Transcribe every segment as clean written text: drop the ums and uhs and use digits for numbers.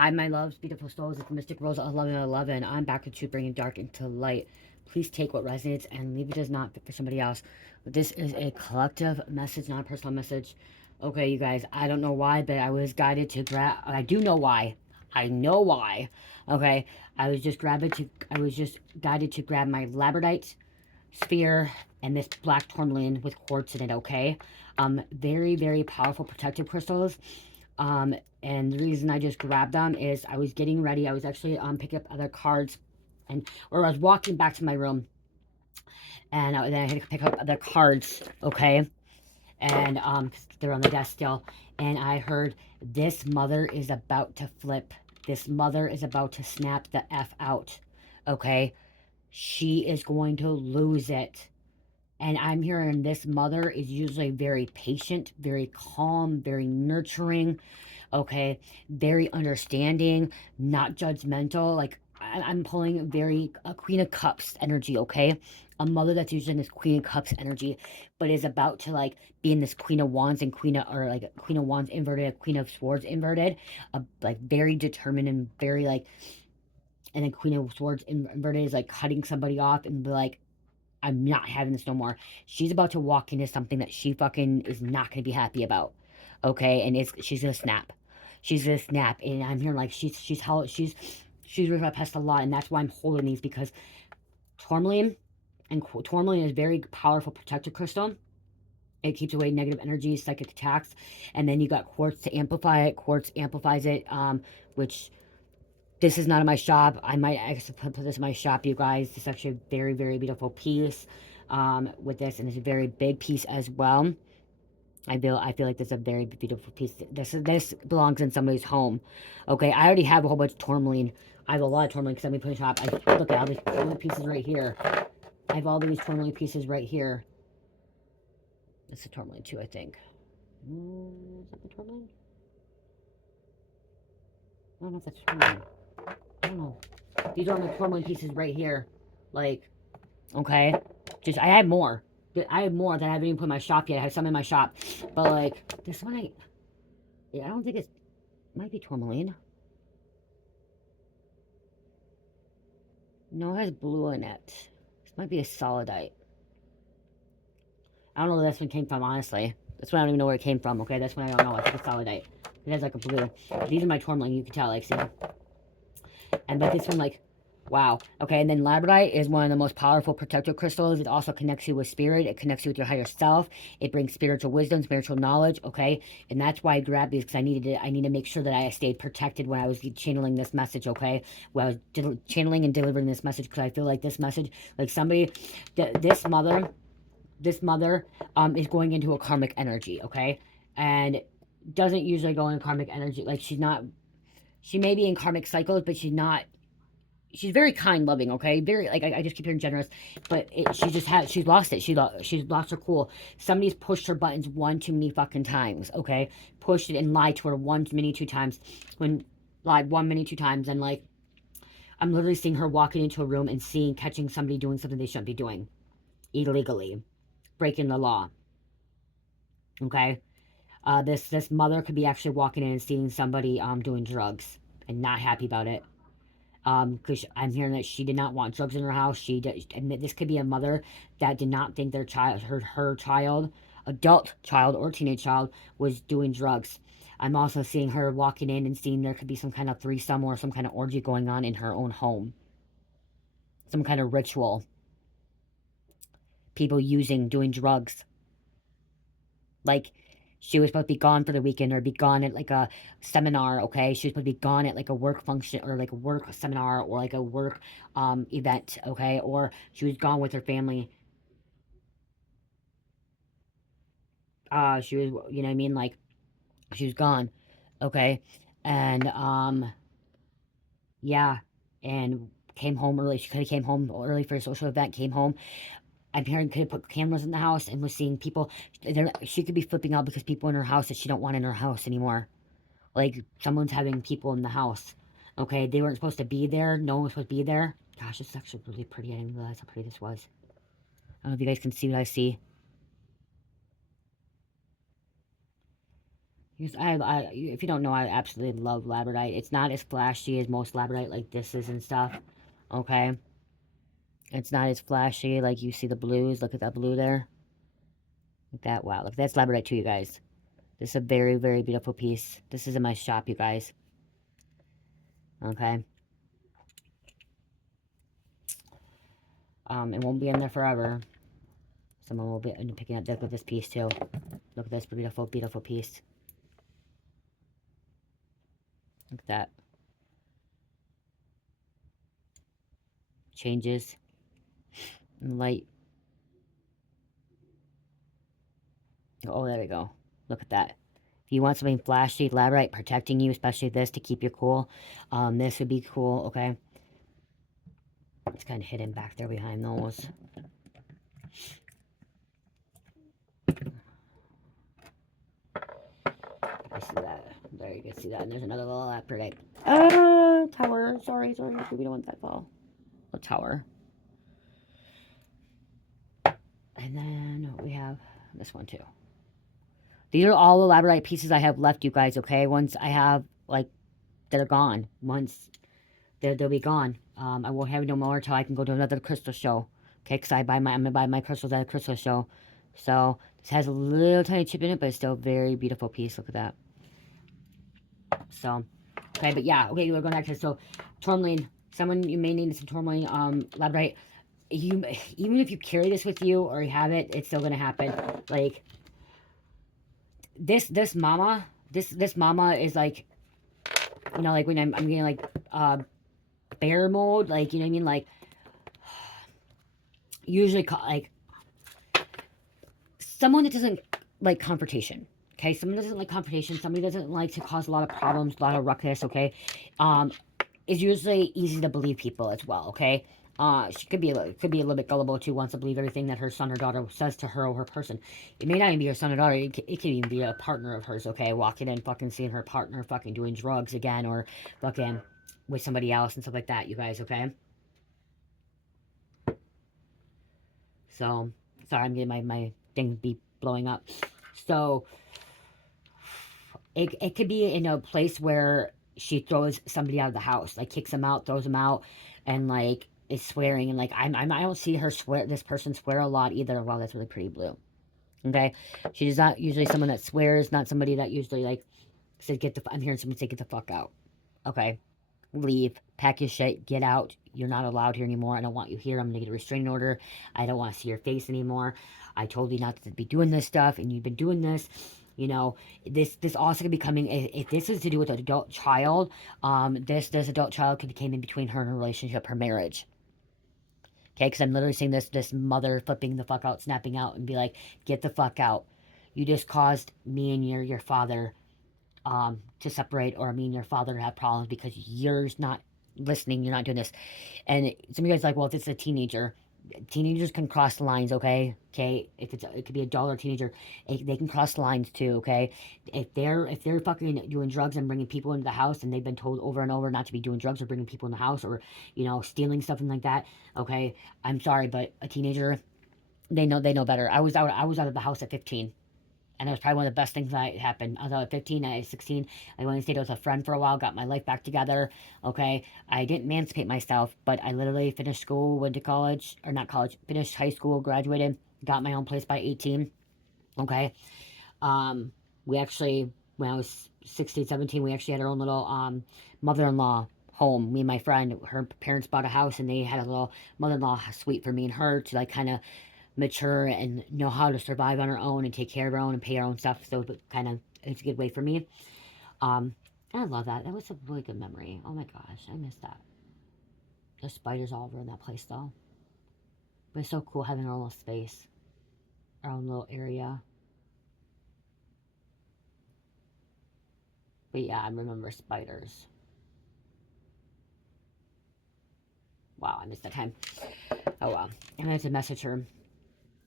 Hi, my loves, beautiful souls. It's Mystic Rose 1111. I'm back with you, bringing dark into light. Please take what resonates and leave it as not fit for somebody else. This is a collective message, not a personal message. Okay, you guys, I don't know why, but I was guided to grab. I do know why. I know why. Okay, I was just guided to grab my labradite sphere and this black tourmaline with quartz in it. Okay, very very powerful protective crystals. And the reason I just grabbed them is I was getting ready. I was actually picking up other cards, or I was walking back to my room, and then I had to pick up other cards. Okay, and 'cause they're on the desk still, and I heard this mother is about to flip. This mother is about to snap the f out. Okay, she is going to lose it. And I'm hearing this mother is usually very patient, very calm, very nurturing, okay, very understanding, not judgmental. Like I'm pulling very a Queen of Cups energy, okay, a mother that's usually in this Queen of Cups energy, but is about to like be in this Queen of Wands and Queen of, or like Queen of Wands inverted, Queen of Swords inverted, like very determined and very like, and then Queen of Swords inverted is like cutting somebody off and be like, I'm not having this no more. She's about to walk into something that she fucking is not gonna be happy about. Okay, and she's gonna snap. She's gonna snap, and I'm hearing like she's really past a lot, and that's why I'm holding these, because tourmaline tourmaline is very powerful protective crystal. It keeps away negative energies, psychic attacks, and then you got quartz to amplify it. Quartz amplifies it, which this is not in my shop. I might actually put this in my shop, you guys. This is actually a very, very beautiful piece with this, and it's a very big piece as well. I feel like this is a very beautiful piece. This belongs in somebody's home. Okay, I already have a whole bunch of tourmaline. I have a lot of tourmaline because I'm gonna put in shop. I look at all these tourmaline pieces right here. I have all these tourmaline pieces right here. It's a tourmaline too, I think. Is that the tourmaline? I don't know if that's tourmaline. I don't know. These are my tourmaline pieces right here. Like, okay, just I have more. I have more that I haven't even put in my shop yet. I have some in my shop, but like this one, I don't think it might be tourmaline. No, it has blue in it. This might be a solidite. I don't know where this one came from, honestly. This one I don't even know where it came from. Okay, this one I don't know. I think it's solidite. It has like a blue. These are my tourmaline. You can tell, like, see. And but this one, like, wow. Okay, and then labradite is one of the most powerful protective crystals. It also connects you with spirit. It connects you with your higher self. It brings spiritual wisdom, spiritual knowledge. Okay, and that's why I grabbed these, because I need to make sure that I stayed protected when I was channeling this message. Okay, when I was channeling and delivering this message, because I feel like this message, like somebody, this mother, is going into a karmic energy. Okay, and doesn't usually go in karmic energy. Like she's not. She may be in karmic cycles, but she's not. She's very kind, loving, okay? Very, like, I just keep hearing generous, but she's lost it. She's lost her cool. Somebody's pushed her buttons one too many fucking times, okay? Pushed it and lied to her one many two times, when lied one many two times, and like, I'm literally seeing her walking into a room and catching somebody doing something they shouldn't be doing, illegally, breaking the law, okay? This mother could be actually walking in and seeing somebody doing drugs and not happy about it. Because I'm hearing that she did not want drugs in her house. And this could be a mother that did not think their child, her child, adult child or teenage child, was doing drugs. I'm also seeing her walking in and seeing there could be some kind of threesome or some kind of orgy going on in her own home. Some kind of ritual. People doing drugs. Like, she was supposed to be gone for the weekend or be gone at like a seminar, okay? She was supposed to be gone at like a work function or like a work seminar or like a work event, okay? Or she was gone with her family. She was, you know what I mean? Like, she was gone, okay? And yeah, and came home early. She could have came home early for a social event, came home. I'm hearing could have put cameras in the house and was seeing people. She could be flipping out because people in her house that she don't want in her house anymore. Like, someone's having people in the house. Okay, they weren't supposed to be there. No one was supposed to be there. Gosh, this is actually really pretty. I didn't realize how pretty this was. I don't know if you guys can see what I see. If you don't know, I absolutely love labradorite. It's not as flashy as most labradorite like this is and stuff. Okay, it's not as flashy like you see the blues. Look at that blue there. Look at that. Wow, look, that's labradorite too, you guys. This is a very, very beautiful piece. This is in my shop, you guys. Okay. It won't be in there forever. Someone will be picking up this piece too. Look at this beautiful, beautiful piece. Look at that. Changes in light. Oh, there we go. Look at that. If you want something flashy, labradorite protecting you, especially this to keep you cool, this would be cool, okay? It's kind of hidden back there behind those. I see that. There, you can see that. And there's another little labradorite. Tower. Sorry. We don't want that fall. A tower. And then we have this one too. These are all the labradorite pieces I have left, you guys, okay? Once I have, like, that are gone. Once they'll be gone. I won't have no more until I can go to another crystal show. Okay, because I'm gonna buy my crystals at a crystal show. So this has a little tiny chip in it, but it's still a very beautiful piece. Look at that. So, okay, but yeah, okay, we're going back to this. So tourmaline. Someone, you may need some tourmaline labradorite. Even if you carry this with you or you have it, it's still gonna happen. Like this mama is like, you know, like when I'm getting like bear mode, like, you know what I mean, like usually like someone that doesn't like confrontation. Okay, someone doesn't like confrontation, somebody doesn't like to cause a lot of problems, a lot of ruckus, okay? It's usually easy to believe people as well, okay? She could be a little bit gullible too, wants to believe everything that her son or daughter says to her or her person. It may not even be her son or daughter, it could even be a partner of hers, okay? Walking in, fucking seeing her partner fucking doing drugs again, or fucking with somebody else and stuff like that, you guys, okay? So, sorry, I'm getting my thing be blowing up. So, it could be in a place where she throws somebody out of the house, like kicks them out, throws them out, and like is swearing, and like I don't see her swear, this person swear a lot either. Wow, that's really pretty blue. Okay, she's not usually someone that swears, not somebody that usually like says I'm hearing someone say get the fuck out. Okay, leave, pack your shit, get out. You're not allowed here anymore. I don't want you here. I'm gonna get a restraining order. I don't want to see your face anymore. I told you not to be doing this stuff, and you've been doing this. You know, this also could be coming, if this is to do with an adult child, this adult child could came in between her and her relationship, her marriage. Okay, because I'm literally seeing this mother flipping the fuck out, snapping out, and be like, get the fuck out. You just caused me and your father to separate, or me and your father to have problems because you're not listening, you're not doing this. And some of you guys are like, well, if it's a teenager, teenagers can cross lines, okay? Okay, if it could be a adult or teenager, they can cross lines too, okay? If they're fucking doing drugs and bringing people into the house, and they've been told over and over not to be doing drugs or bringing people in the house, or, you know, stealing stuff and like that, okay? I'm sorry, but a teenager, they know better. I was out of the house at 15. And it was probably one of the best things that happened. I was out at 15, I was 16. I went and stayed with a friend for a while, got my life back together. Okay. I didn't emancipate myself, but I literally finished school, went to college, or not college, finished high school, graduated, got my own place by 18. Okay. We actually, when I was 16, 17, we actually had our own little mother-in-law home. Me and my friend, her parents bought a house, and they had a little mother-in-law suite for me and her to like kind of mature and know how to survive on her own and take care of her own and pay her own stuff. So kind of, it's a good way for me. I love that. That was a really good memory. Oh my gosh, I miss that. There's spiders all over in that place though. But it's so cool having our own little space, our own little area. But yeah, I remember spiders. Wow, I missed that time. Oh well. I'm going to message her.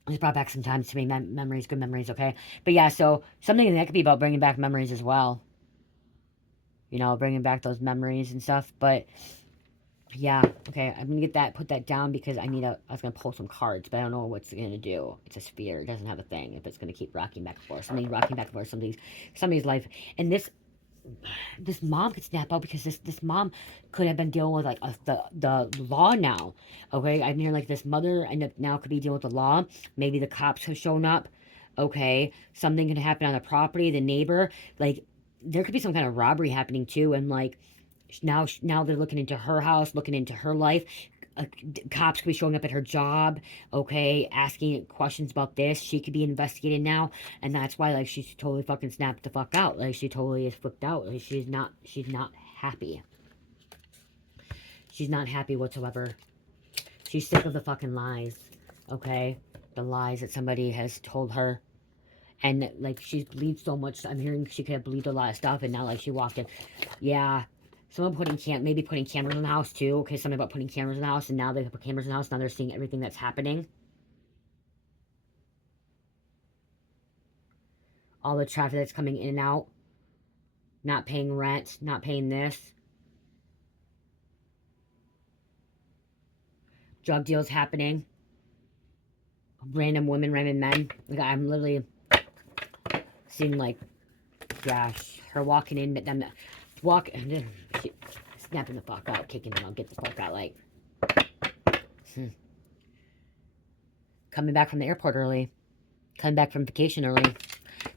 It's brought back some times to me, memories, good memories, okay? But yeah, so something that could be about bringing back memories as well. You know, bringing back those memories and stuff. But Yeah, okay, I'm gonna get that, put that down because I was gonna pull some cards, but I don't know what's gonna do. It's a sphere, it doesn't have a thing. If it's gonna keep rocking back and forth. Something rocking back and forth, somebody's life. And this mom could snap out because this mom could have been dealing with like the law now. Okay, I'm hearing like this mother and now could be dealing with the law. Maybe the cops have shown up. Okay, something could happen on the property, the neighbor. Like there could be some kind of robbery happening too, and like now they're looking into her house, looking into her life. Uh, Cops could be showing up at her job, okay, asking questions about this. She could be investigated now, and that's why like she's totally fucking snapped the fuck out. Like she totally is flipped out. Like she's not happy. She's not happy whatsoever. She's sick of the fucking lies, okay, the lies that somebody has told her. And like she's believed so much. I'm hearing she could have believed a lot of stuff, and now like she walked in. Yeah, someone maybe putting cameras in the house too. Okay, something about putting cameras in the house, and now they put cameras in the house. Now they're seeing everything that's happening. All the traffic that's coming in and out. Not paying rent. Not paying this. Drug deals happening. Random women, random men. Like I'm literally seeing like, gosh, her walking in, them snapping the fuck out, kicking them out, get the fuck out, like. Coming back from the airport early. Coming back from vacation early. Did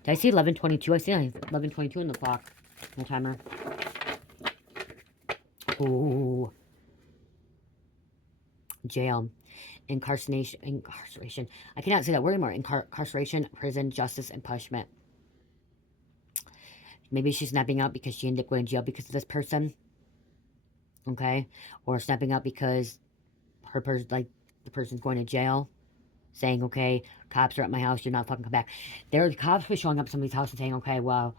I see 11:22? I see 11:22 in the clock. The timer. Ooh. Jail. Incarceration. I cannot say that word anymore. Incarceration, prison, justice, and punishment. Maybe she's snapping out because she ended up going to jail because of this person. Okay? Or snapping out because the person's going to jail. Saying, okay, cops are at my house, you're not fucking come back. The cops were showing up at somebody's house and saying, okay, well,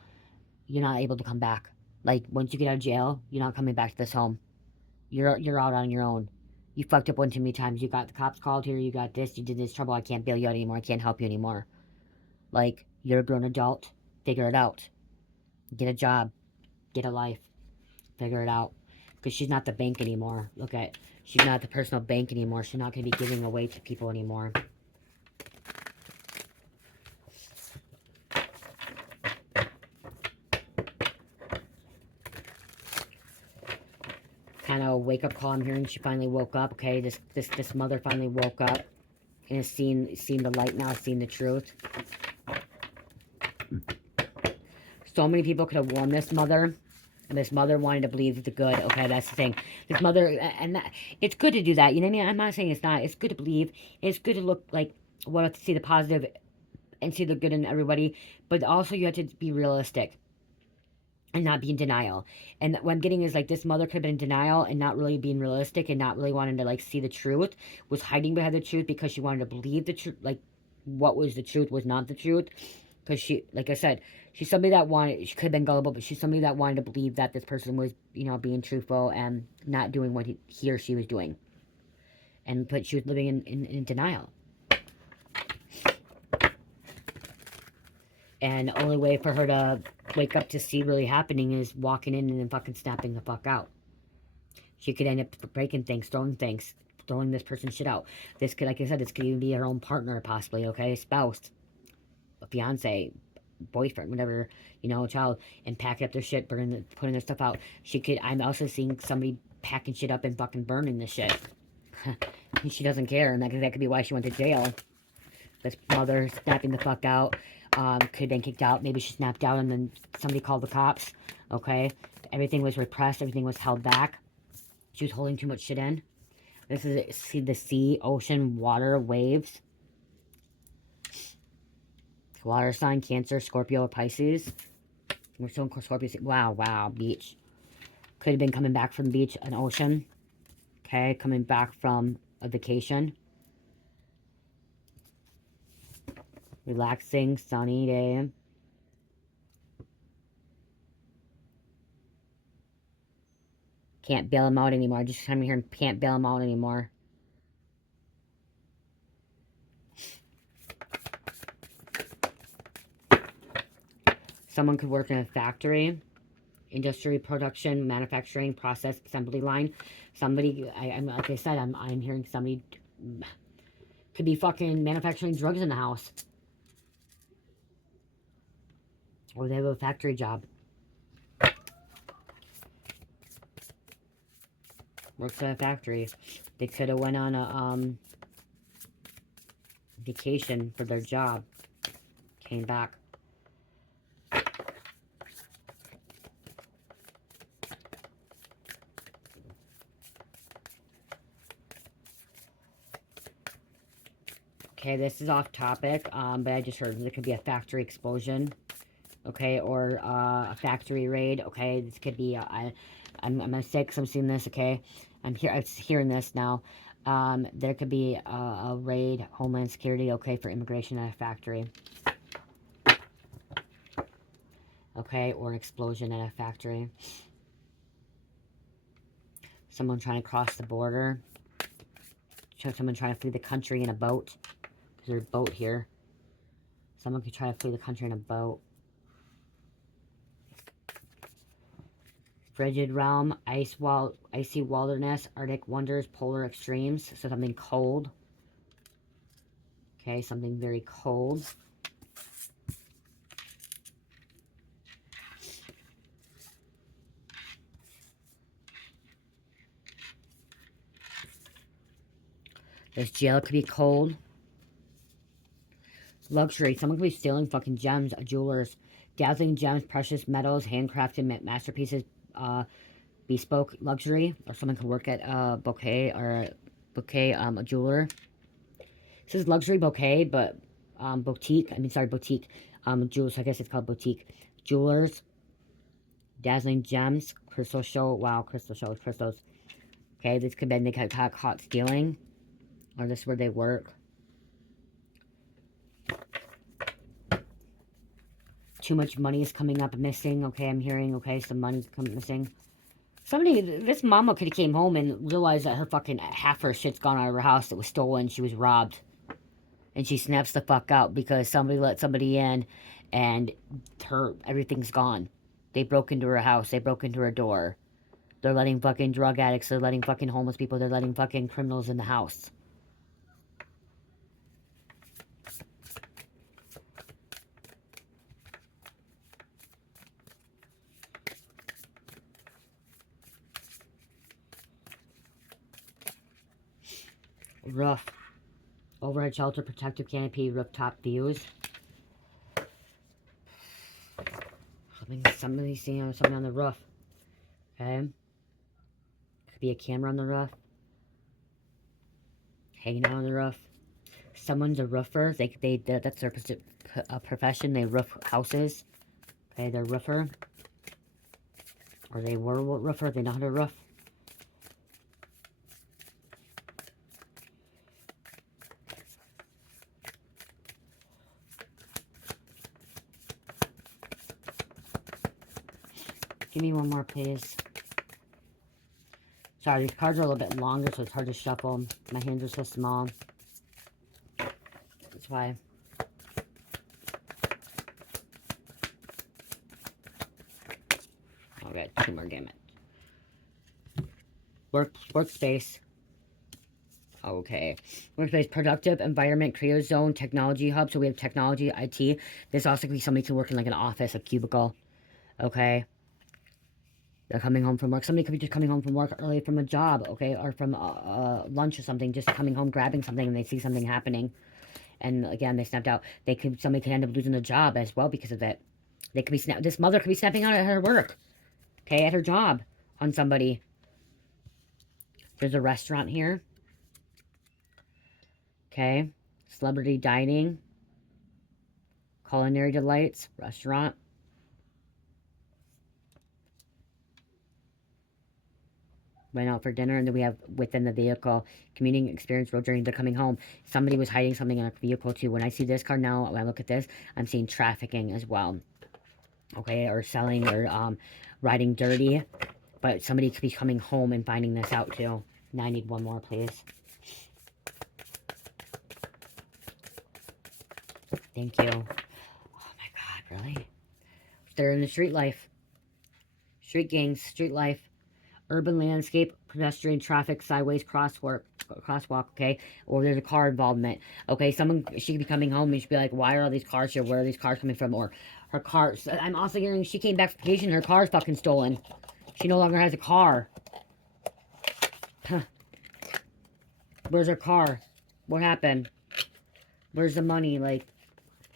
you're not able to come back. Like, once you get out of jail, you're not coming back to this home. You're out on your own. You fucked up one too many times. You got the cops called here, you got this, you did this trouble, I can't bail you out anymore, I can't help you anymore. Like, you're a grown adult, figure it out. Get a job, get a life, figure it out. Because she's not the bank anymore. She's not the personal bank anymore. She's not going to be giving away to people anymore. Kind of wake up call I'm hearing. She finally woke up. Okay, this mother finally woke up and has seen the light now, seen the truth. So many people could have warned this mother, and this mother wanted to believe the good. Okay, that's the thing. This mother, it's good to do that. You know what I mean? I'm not saying it's not. It's good to believe. It's good to look like want to see the positive and see the good in everybody, but also you have to be realistic. And not be in denial. And what I'm getting is like this mother could have been in denial and not really being realistic and not really wanting to like see the truth, was hiding behind the truth because she wanted to believe the truth, like what was the truth was not the truth. Because she, like I said, she's somebody that wanted, she could have been gullible, but she's somebody that wanted to believe that this person was, being truthful and not doing what he or she was doing. But she was living in denial. And the only way for her to wake up to see really happening is walking in and then fucking snapping the fuck out. She could end up breaking things, throwing this person's shit out. This could, like I said, this could even be her own partner, possibly, okay? A spouse, a fiance, boyfriend, whatever, child, and packing up their shit, putting their stuff out. I'm also seeing somebody packing shit up and fucking burning the shit. She doesn't care, and that could be why she went to jail. This mother snapping the fuck out. Could have been kicked out. Maybe she snapped out and then somebody called the cops. Okay? Everything was repressed. Everything was held back. She was holding too much shit in. This is the sea, ocean, water, waves. Water sign, Cancer, Scorpio, or Pisces. We're still in Scorpio. Wow, beach. Could have been coming back from the beach, an ocean. Okay, coming back from a vacation. Relaxing, sunny day. Can't bail him out anymore. Just come here and can't bail him out anymore. Someone could work in a factory. industry, production, manufacturing, process, assembly line. Somebody, I'm like I said, I'm hearing somebody could be fucking manufacturing drugs in the house. Or they have a factory job. Works at a factory. They could have went on a vacation for their job. Came back. Okay, this is off topic, but I just heard there could be a factory explosion, okay, or a factory raid, okay. This could be, I'm gonna say because I'm seeing this, okay. I'm hearing this now. There could be a raid, Homeland Security, okay, for immigration at a factory, okay, or an explosion at a factory. Someone trying to cross the border. Someone trying to flee the country in a boat. There's a boat here. Someone could try to flee the country in a boat. Frigid realm, icy wilderness, Arctic wonders, polar extremes. So something cold. Okay, something very cold. This jail could be cold. Luxury, someone could be stealing fucking gems, jewelers. Dazzling gems, precious metals, handcrafted masterpieces, bespoke luxury. Or someone could work at a bouquet or a jeweler. This is luxury bouquet, but boutique. Boutique. Jewels. I guess it's called boutique. Jewelers. Dazzling gems. Crystal show. Wow, crystal shows. Crystals. Okay, this could be they got caught stealing, or this is where they work. Too much money is coming up missing. Okay, I'm hearing. Okay, some money's coming missing. Somebody, this mama could have came home and realized that her fucking half her shit's gone out of her house. That was stolen. She was robbed. And she snaps the fuck out because somebody let somebody in and everything's gone. They broke into her house. They broke into her door. They're letting fucking drug addicts. They're letting fucking homeless people. They're letting fucking criminals in the house. Roof. Overhead shelter, protective canopy, rooftop views. Somebody's seeing something on the roof. Okay. Could be a camera on the roof. Hanging out on the roof. Someone's a roofer. That's their profession. They roof houses. Okay, they're a roofer. Or they were a roofer. They know how to roof. Give me one more, please. Sorry, these cards are a little bit longer, so it's hard to shuffle. My hands are so small. That's why. I'll get 2 more, damn it. Workspace. Okay. Workspace, productive environment, career zone, technology hub. So we have technology, IT. This also could be somebody to work in like an office, a cubicle. Okay. They're coming home from work. Somebody could be just coming home from work early from a job, okay, or from lunch or something, just coming home, grabbing something, and they see something happening, and again they snapped out. Somebody could end up losing a job as well because of it. They could be this mother could be snapping out at her work, okay, at her job on somebody. There's a restaurant here, okay, celebrity dining, culinary delights, restaurant. Went out for dinner, and then we have within the vehicle, commuting experience, road journey, they're coming home. Somebody was hiding something in a vehicle too. When I see this card now, when I look at this, I'm seeing trafficking as well. Okay, or selling, or riding dirty. But somebody could be coming home and finding this out too. Now I need one more, please. Thank you. Oh my God, really? They're in the street life. Street gangs, street life, urban landscape, pedestrian traffic, sideways crosswalk, okay? Or there's a car involvement, okay? She could be coming home and she'd be like, why are all these cars here? Where are these cars coming from? Or her car, I'm also hearing she came back from vacation, her car's fucking stolen. She no longer has a car. Huh. Where's her car? What happened? Where's the money? Like,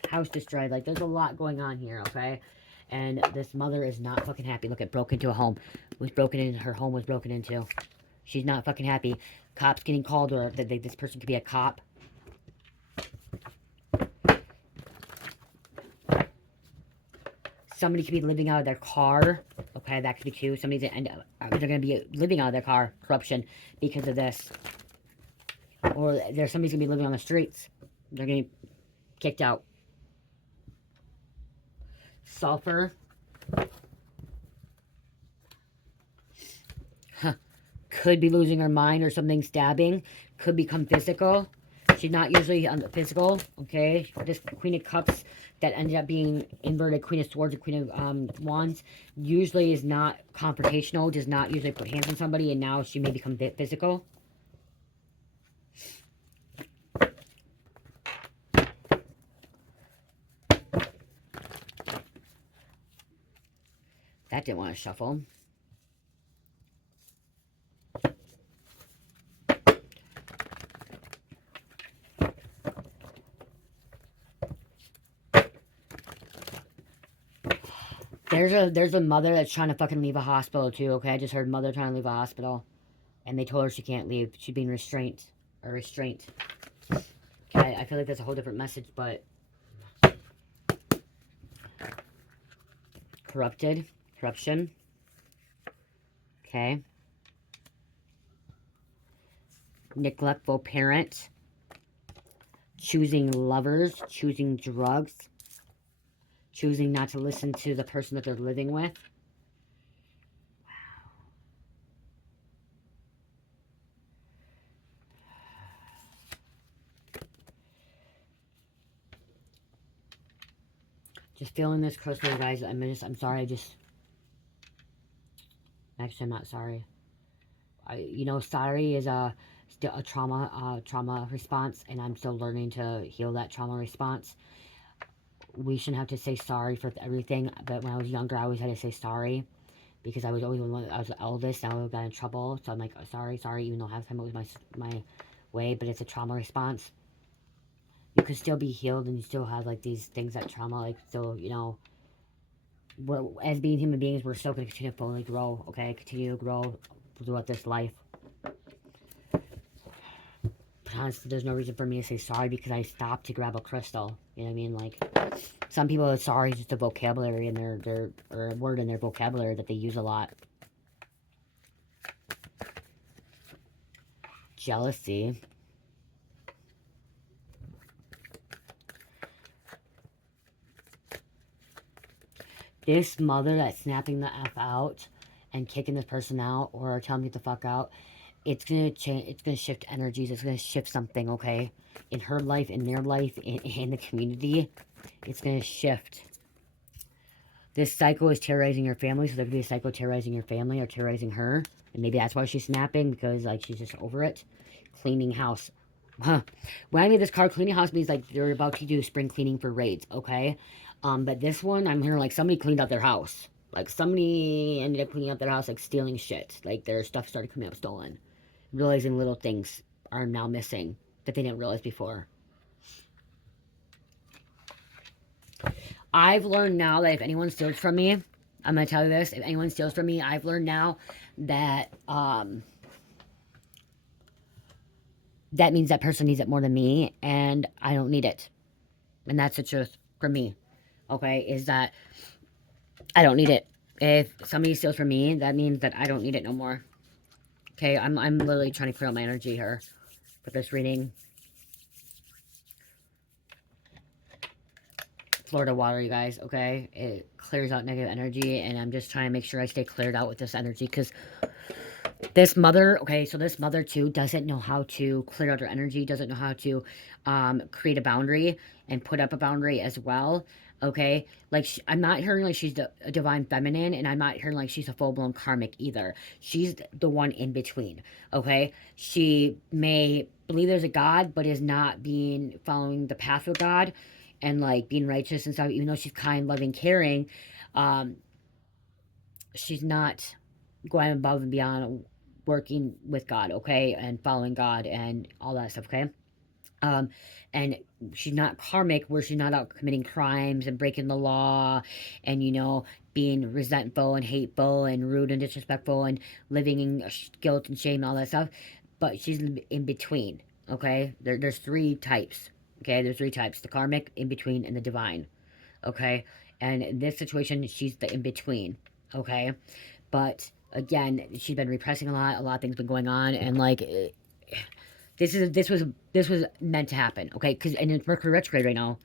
house destroyed. Like, there's a lot going on here, okay? And this mother is not fucking happy. Look, it broke into a home. Her home was broken into. She's not fucking happy. Cops getting called, or this person could be a cop. Somebody could be living out of their car. Okay, that could be too. They're going to be living out of their car. Corruption because of this. Or somebody's going to be living on the streets. They're getting kicked out. Sulfur. Huh. Could be losing her mind or something, stabbing. Could become physical. She's not usually physical, okay? This Queen of Cups that ended up being inverted Queen of Swords or Queen of Wands usually is not confrontational, does not usually put hands on somebody, and now she may become physical. That didn't want to shuffle. There's a mother that's trying to fucking leave a hospital too, okay? I just heard mother trying to leave a hospital. And they told her she can't leave. She's being restrained. Okay, I feel like that's a whole different message, but... Corruption. Okay. Neglectful parent. Choosing lovers. Choosing drugs. Choosing not to listen to the person that they're living with. Wow. Just feeling this crystal, guys. I'm sorry. Actually, I'm not sorry. Sorry is still a trauma response, and I'm still learning to heal that trauma response. We shouldn't have to say sorry for everything, but when I was younger, I always had to say sorry because I was the eldest, and I got in trouble. So I'm like, sorry, even though half the time it was my way, but it's a trauma response. You could still be healed, and you still have like these things that trauma, like, so as being human beings, we're still going to continue to fully grow, okay? Continue to grow throughout this life. But honestly, there's no reason for me to say sorry because I stopped to grab a crystal. You know what I mean? Like, some people, sorry is just a vocabulary in or a word in their vocabulary that they use a lot. Jealousy. This mother that's snapping the F out and kicking this person out or telling me to get the fuck out, it's going to change, it's going to shift energies, it's going to shift something, okay? In her life, in their life, in the community, it's going to shift. This psycho is terrorizing your family, so there could be a psycho terrorizing your family or terrorizing her. And maybe that's why she's snapping, because, like, she's just over it. Cleaning house. Huh. When I made this card, cleaning house means, like, they're about to do spring cleaning for raids, okay? But this one, I'm hearing, like, somebody cleaned out their house. Like, somebody ended up cleaning out their house, like, stealing shit. Like, their stuff started coming up stolen. Realizing little things are now missing that they didn't realize before. I've learned now that if anyone steals from me, I'm going to tell you this, if anyone steals from me, I've learned now that, that means that person needs it more than me, and I don't need it. And that's the truth for me, okay, is that I don't need it. If somebody steals from me, that means that I don't need it no more. Okay, I'm literally trying to clear out my energy here for this reading. Florida water, you guys, okay? It clears out negative energy, and I'm just trying to make sure I stay cleared out with this energy, because this mother, okay, so this mother, too, doesn't know how to clear out her energy, doesn't know how to create a boundary and put up a boundary as well. Okay, like I'm not hearing like she's a divine feminine, and I'm not hearing like she's a full-blown karmic either. She's the one in between. Okay, she may believe there's a God, but is not being following the path of God, and like being righteous and stuff. Even though she's kind, loving, caring, um, she's not going above and beyond working with God. Okay, and following God and all that stuff. Okay. Um, and she's not karmic, where she's not out committing crimes and breaking the law and, being resentful and hateful and rude and disrespectful and living in guilt and shame and all that stuff. But she's in between, okay? There's three types, okay? There's three types: the karmic, in between, and the divine, okay? And in this situation, she's the in between, okay? But again, she's been repressing a lot. A lot of things been going on, and like this was meant to happen, okay? Because and it's Mercury retrograde right now.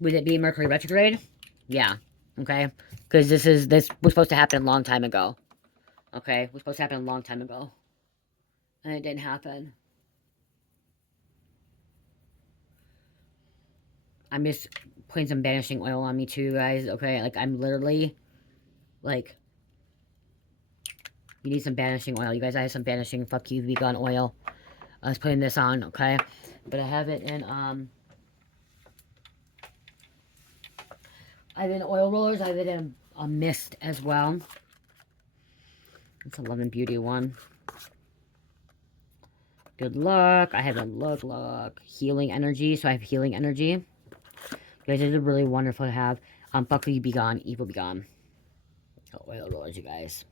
Would it be Mercury retrograde? Yeah, okay. Because this was supposed to happen a long time ago. Okay, it was supposed to happen a long time ago, and it didn't happen. I'm just putting some banishing oil on me too, guys. Okay, like I'm literally like, you need some banishing oil, you guys. I have some banishing fuck you vegan oil. I was putting this on, okay, but I have it in I have it in oil rollers. I have it in a mist as well. It's a Love and Beauty one. Good luck. I have a look. Healing energy. So I have healing energy. You guys, this is really wonderful to have. Fuck you, be gone. Evil, be gone. Oh, oil rollers, you guys.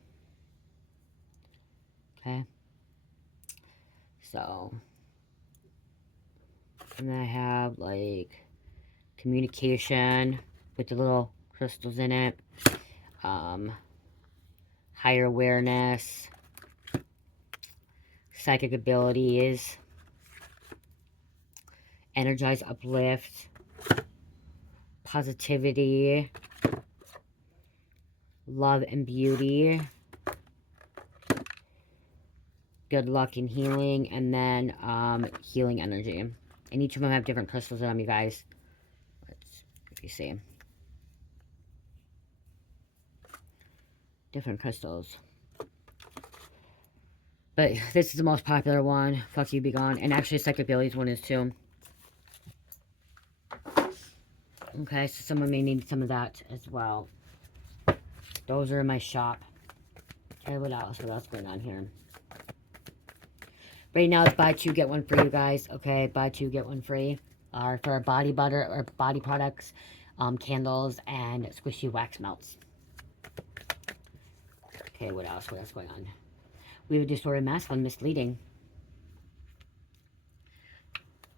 Okay. So. And then I have, like, communication with the little crystals in it. Higher awareness. Psychic abilities. Energize, uplift. Positivity. Love and beauty. Good luck and healing. And then healing energy. And each of them have different crystals in them, you guys. If you see. Different crystals. But this is the most popular one. Fuck you, be gone. And actually, Psychic Abilities one is too. Okay, so someone may need some of that as well. Those are in my shop. Okay, what else? What else going on here? Right now, it's buy two, get one free, you guys. Okay, buy two, get one free. For our body butter or body products, candles, and squishy wax melts. Okay, what else? What else going on? We have a distorted masculine, misleading.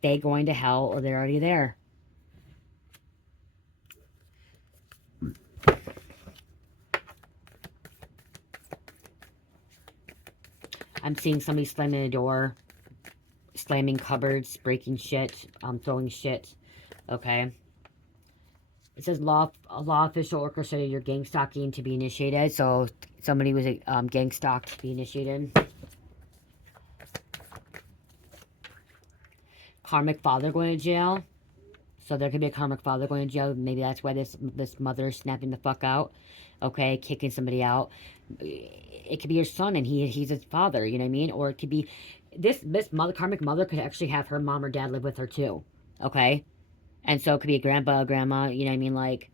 They going to hell, or they're already there. I'm seeing somebody slamming a door, slamming cupboards, breaking shit, throwing shit. Okay. It says law official orchestrated your gang stalking to be initiated. So somebody was gang stalked to be initiated. Karmic father going to jail. So there could be a karmic father going to jail. Maybe that's why this mother is snapping the fuck out. Okay, kicking somebody out. It could be your son and he's his father, you know what I mean? Or it could be this mother, karmic mother, could actually have her mom or dad live with her too. Okay? And so it could be a grandpa, a grandma, you know what I mean? Like,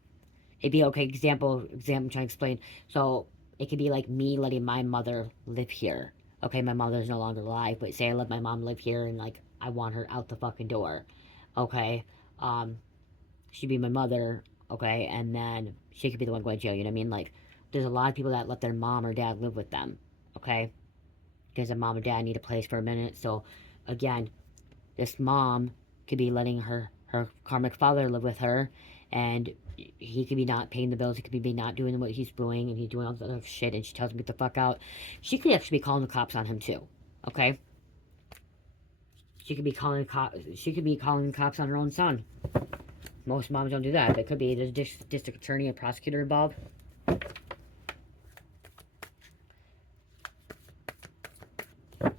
it'd be, okay, example, I'm trying to explain. So it could be like me letting my mother live here. Okay, my mother's no longer alive, but say I let my mom live here and like I want her out the fucking door. Okay? She'd be my mother, okay, and then she could be the one going to jail, you know what I mean? Like, there's a lot of people that let their mom or dad live with them, okay? Because their mom or dad need a place for a minute. So, again, this mom could be letting her karmic father live with her, and he could be not paying the bills. He could be not doing what he's doing, and he's doing all this other shit, and she tells him to get the fuck out. She could actually be calling the cops on him, too, okay? She could be calling the cops on her own son. Most moms don't do that. But it could be there's a district attorney, a prosecutor involved.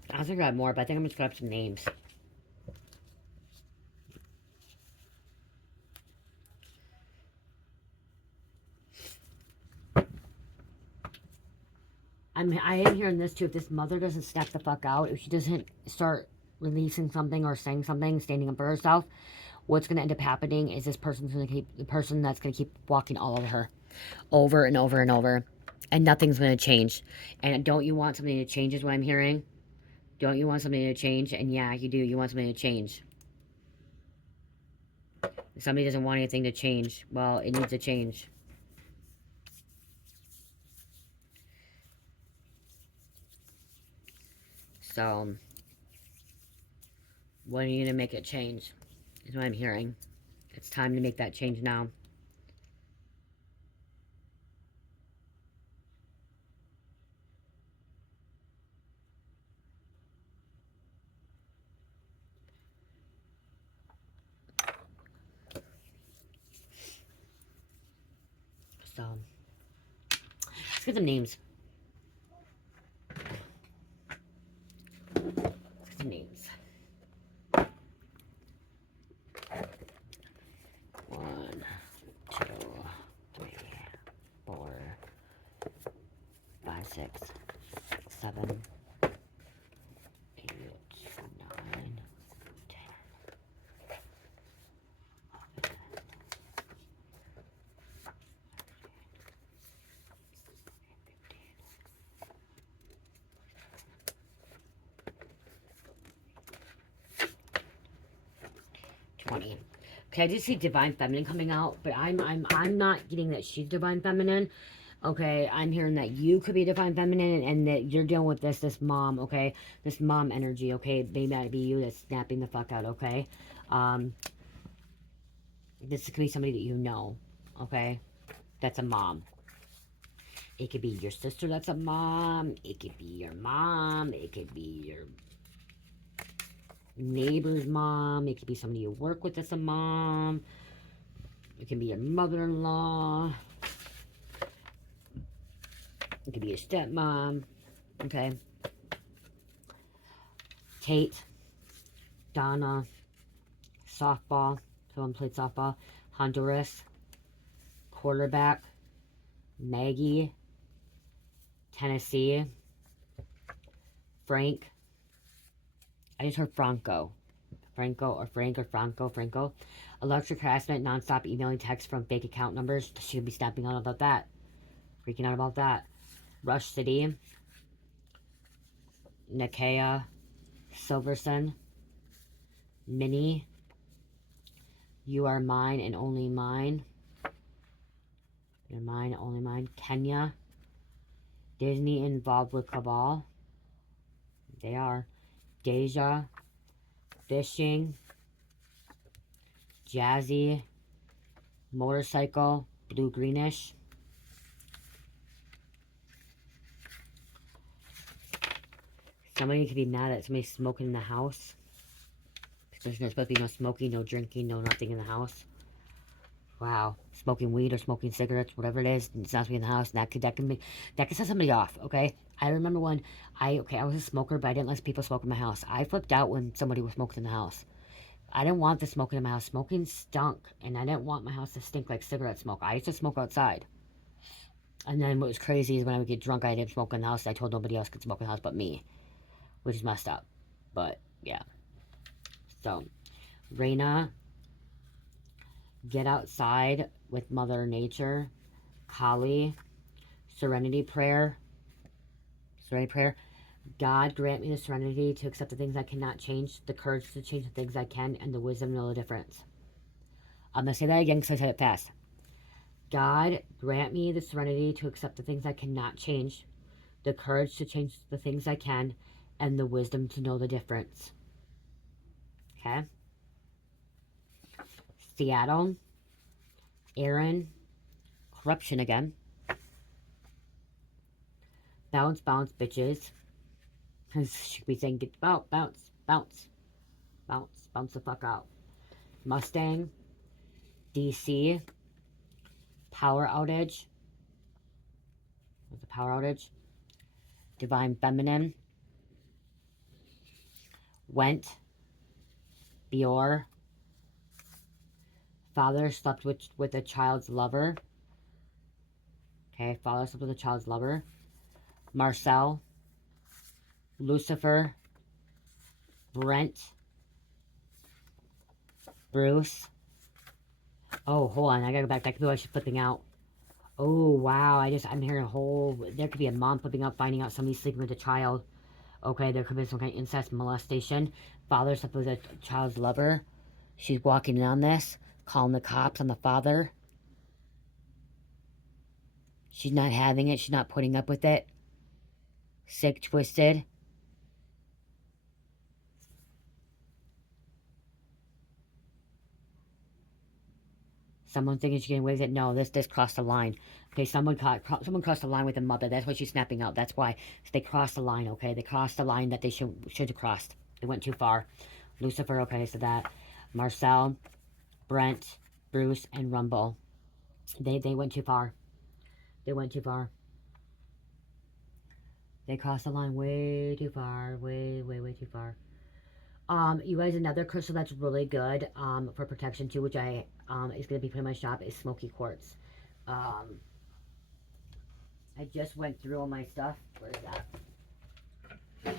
I was gonna grab more, but I think I'm gonna grab some names. I am hearing this too. If this mother doesn't step the fuck out, if she doesn't start releasing something or saying something, standing up for herself, what's going to end up happening is this person's going to keep, the person that's going to keep walking all over her, over and over and over, and nothing's going to change. And don't you want something to change is what I'm hearing? Don't you want something to change? And yeah, you do. You want something to change. If somebody doesn't want anything to change, well, it needs to change. So, when are you going to make it change? Is what I'm hearing. It's time to make that change now. So, let's get some names. Let's get some names. 1, 2, 3, 4, 5, 6, 7, 8, 9, 10, 20. Okay, I do see divine feminine coming out, but I'm not getting that she's divine feminine. Okay, I'm hearing that you could be divine feminine and that you're dealing with this mom, okay? This mom energy, okay? Maybe that be you that's snapping the fuck out, okay? This could be somebody that you know, okay? That's a mom. It could be your sister that's a mom. It could be your mom. It could be your neighbor's mom. It could be somebody you work with that's a mom. It can be your mother-in-law. It could be your stepmom. Okay. Kate. Donna. Softball. Someone played softball. Honduras. Quarterback. Maggie. Tennessee. Frank. I just heard Franco. Franco or Frank or Franco. Franco. Electric harassment, nonstop emailing texts from fake account numbers. She'll be snapping out about that. Freaking out about that. Rush City. Nakia. Silverson. Minnie. You are mine and only mine. You're mine, only mine. Kenya. Disney involved with Cabal. They are. Deja. Fishing. Jazzy. Motorcycle. Blue greenish. Somebody could be mad at somebody smoking in the house. Because there's supposed to be no smoking, no drinking, no nothing in the house. Wow. Smoking weed or smoking cigarettes, whatever it is, it's not to be in the house. And that could set somebody off, okay? I remember when I was a smoker, but I didn't let people smoke in my house. I flipped out when somebody was smoking in the house. I didn't want the smoking in my house. Smoking stunk, and I didn't want my house to stink like cigarette smoke. I used to smoke outside. And then what was crazy is when I would get drunk, I didn't smoke in the house. I told nobody else could smoke in the house but me, which is messed up. But, yeah. So, Reina, get outside with Mother Nature. Kali, Serenity Prayer. Serenity Prayer. God, grant me the serenity to accept the things I cannot change, the courage to change the things I can, and the wisdom to know the difference. I'm going to say that again because I said it fast. God, grant me the serenity to accept the things I cannot change, the courage to change the things I can, and the wisdom to know the difference. Okay? Seattle, Aaron, corruption again. Bounce, bounce, bitches. She could be saying, get out, bounce, bounce, bounce, bounce the fuck out. Mustang, DC, power outage. What's a power outage? Divine feminine. Went, Bior. Father slept with a child's lover. Okay, father slept with a child's lover. Marcel, Lucifer, Brent, Bruce. Oh, hold on. I gotta go back. That could be why she's flipping out. Oh, wow. I'm hearing a whole, there could be a mom flipping out, finding out somebody's sleeping with a child. Okay, there could be some kind of incest, molestation. Father supposed a child's lover. She's walking in on this, calling the cops on the father. She's not having it. She's not putting up with it. Sick, twisted. Someone thinking she's getting away with it. No, this crossed the line. Okay, someone crossed the line with the mother. That's why she's snapping out. That's why they crossed the line. Okay, they crossed the line that they should have crossed. They went too far. Lucifer. Okay, so that Marcel, Brent, Bruce, and Rumble. They went too far. They went too far. They crossed the line way too far. Way too far. You guys, another crystal that's really good for protection too, which I is gonna be put in my shop, is smoky quartz. I just went through all my stuff. Where is that? Oh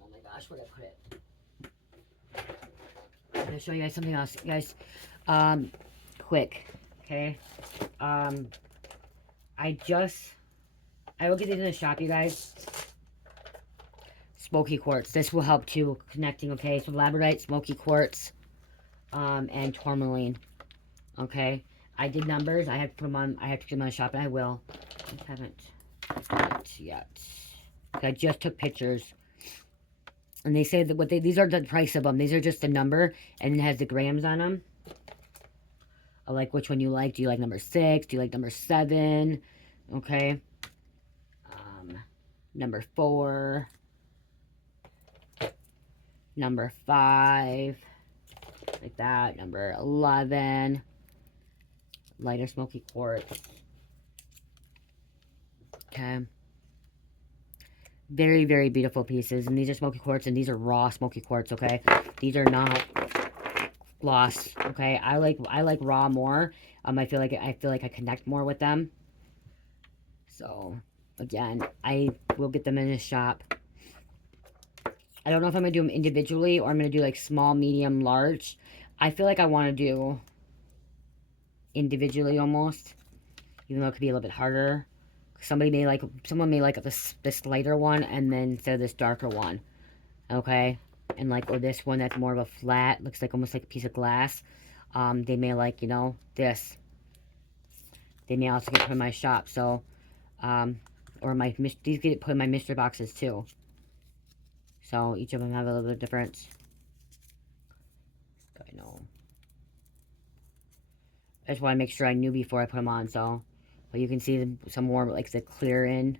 my gosh, where did I put it? I'm gonna show you guys something else, guys. Quick, okay. I will get these in the shop, you guys. Smoky quartz. This will help too, connecting, okay? So labradorite, smoky quartz, and tourmaline. Okay. I did numbers. I have to put them on. I have to put them on the shop, and I will. I haven't yet. I just took pictures, and they say that these are the price of them. These are just the number, and it has the grams on them. I like which one you like. Do you like number 6? Do you like number 7? Okay. Number 4. Number 5. Like that. Number 11. Lighter smoky quartz. Okay. Very, very beautiful pieces. And these are smoky quartz, and these are raw smoky quartz, okay? These are not gloss, okay? I like raw more. I feel like I connect more with them. So, again, I will get them in the shop. I don't know if I'm going to do them individually or I'm going to do like small, medium, large. I feel like I want to do individually almost, even though it could be a little bit harder. Someone may like this lighter one and then instead of this darker one, okay? And like, or this one that's more of a flat, looks like almost like a piece of glass. They may like, you know, this. They may also get put in my shop, so, or these get put in my mystery boxes too. So each of them have a little bit of difference. I know. I just want to make sure I knew before I put them on, so. But you can see some more like the clear in,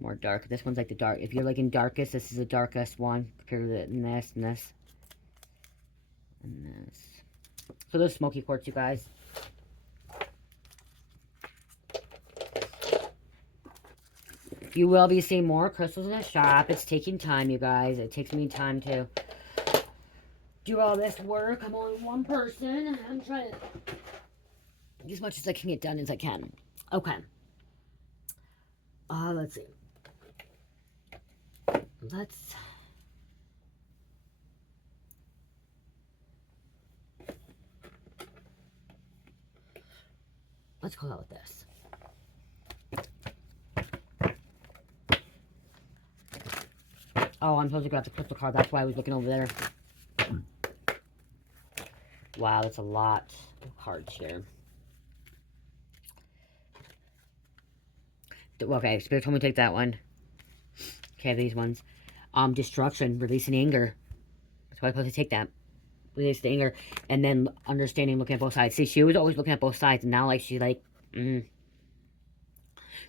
more dark. This one's like the dark. If you're like in darkest, this is the darkest one compared to this and this. And this. So those smoky quartz, you guys. You will be seeing more crystals in the shop. It's taking time, you guys. It takes me time to do all this work. I'm only one person. I'm trying to as much as I can get done as I can. Okay. Let's see. Let's go out with this. Oh, I'm supposed to grab the crystal card. That's why I was looking over there. Wow, that's a lot of cards here. Okay, Spirit told me to take that one. Okay, these ones. Destruction, releasing anger. That's why I'm supposed to take that. Release the anger. And then understanding, looking at both sides. See, she was always looking at both sides. And now, like, she's like,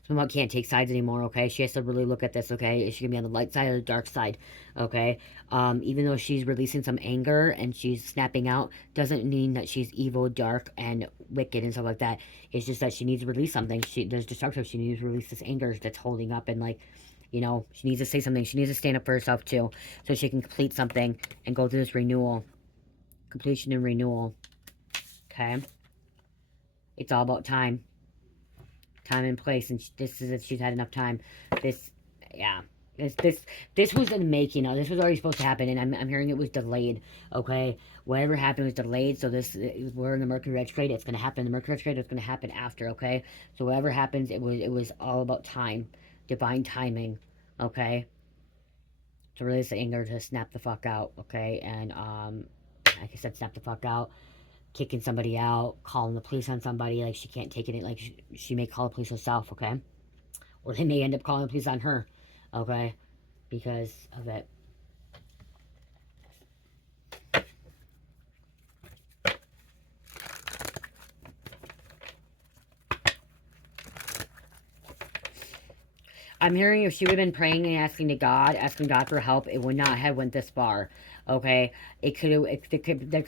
Someone can't take sides anymore, okay? She has to really look at this, okay? Is she going to be on the light side or the dark side, okay? Even though she's releasing some anger and she's snapping out, doesn't mean that she's evil, dark, and wicked and stuff like that. It's just that she needs to release something. There's destruction. She needs to release this anger that's holding up and, like, you know, she needs to say something. She needs to stand up for herself, too, so she can complete something and go through this renewal. Completion and renewal, okay? It's all about time. time and place, and this is if she's had enough time. This, yeah. This was in the making. This was already supposed to happen, and I'm hearing it was delayed. Okay, whatever happened was delayed. So we're in the Mercury retrograde. It's gonna happen. The Mercury retrograde is gonna happen after. Okay, so whatever happens, it was all about time, divine timing. Okay, to release the anger, to snap the fuck out. Okay, and like I said, snap the fuck out. Kicking somebody out, calling the police on somebody, like she can't take it, like she may call the police herself, okay? Or they may end up calling the police on her, okay? Because of it. I'm hearing if she would have been praying and asking God for help, it would not have went this far. Okay, there could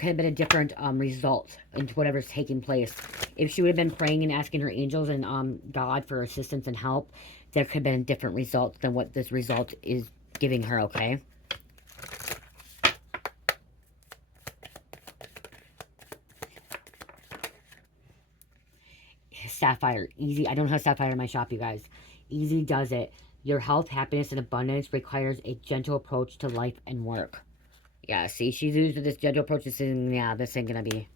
have been a different result into whatever's taking place. If she would have been praying and asking her angels and God for assistance and help, there could have been a different result than what this result is giving her. Okay. Sapphire, easy. I don't have sapphire in my shop, you guys. Easy does it. Your health, happiness, and abundance requires a gentle approach to life and work. Yeah, see, she's used this gentle approach to saying, yeah, this ain't gonna be.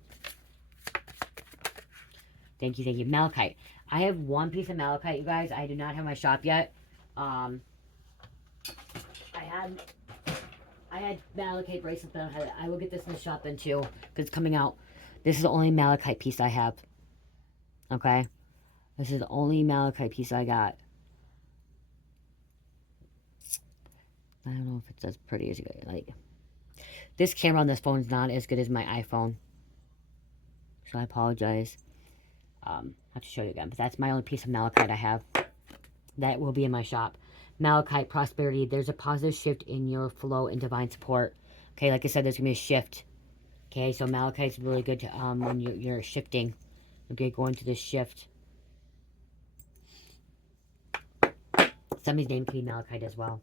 Thank you. Malachite. I have one piece of malachite, you guys. I do not have my shop yet. I had malachite bracelet that I will get this in the shop then too, because it's coming out. This is the only malachite piece I have. Okay? This is the only malachite piece I got. I don't know if it's as pretty as you guys like. This camera on this phone is not as good as my iPhone. So I apologize. I have to show you again. But that's my only piece of malachite I have. That will be in my shop. Malachite, prosperity. There's a positive shift in your flow and divine support. Okay, like I said, there's going to be a shift. Okay, so malachite is really good to, when you're shifting. Okay, going to this shift. Somebody's name could be malachite as well.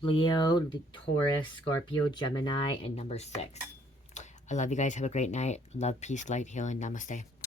Leo, Taurus, Scorpio, Gemini, and number 6. I love you guys. Have a great night. Love, peace, light, healing. Namaste.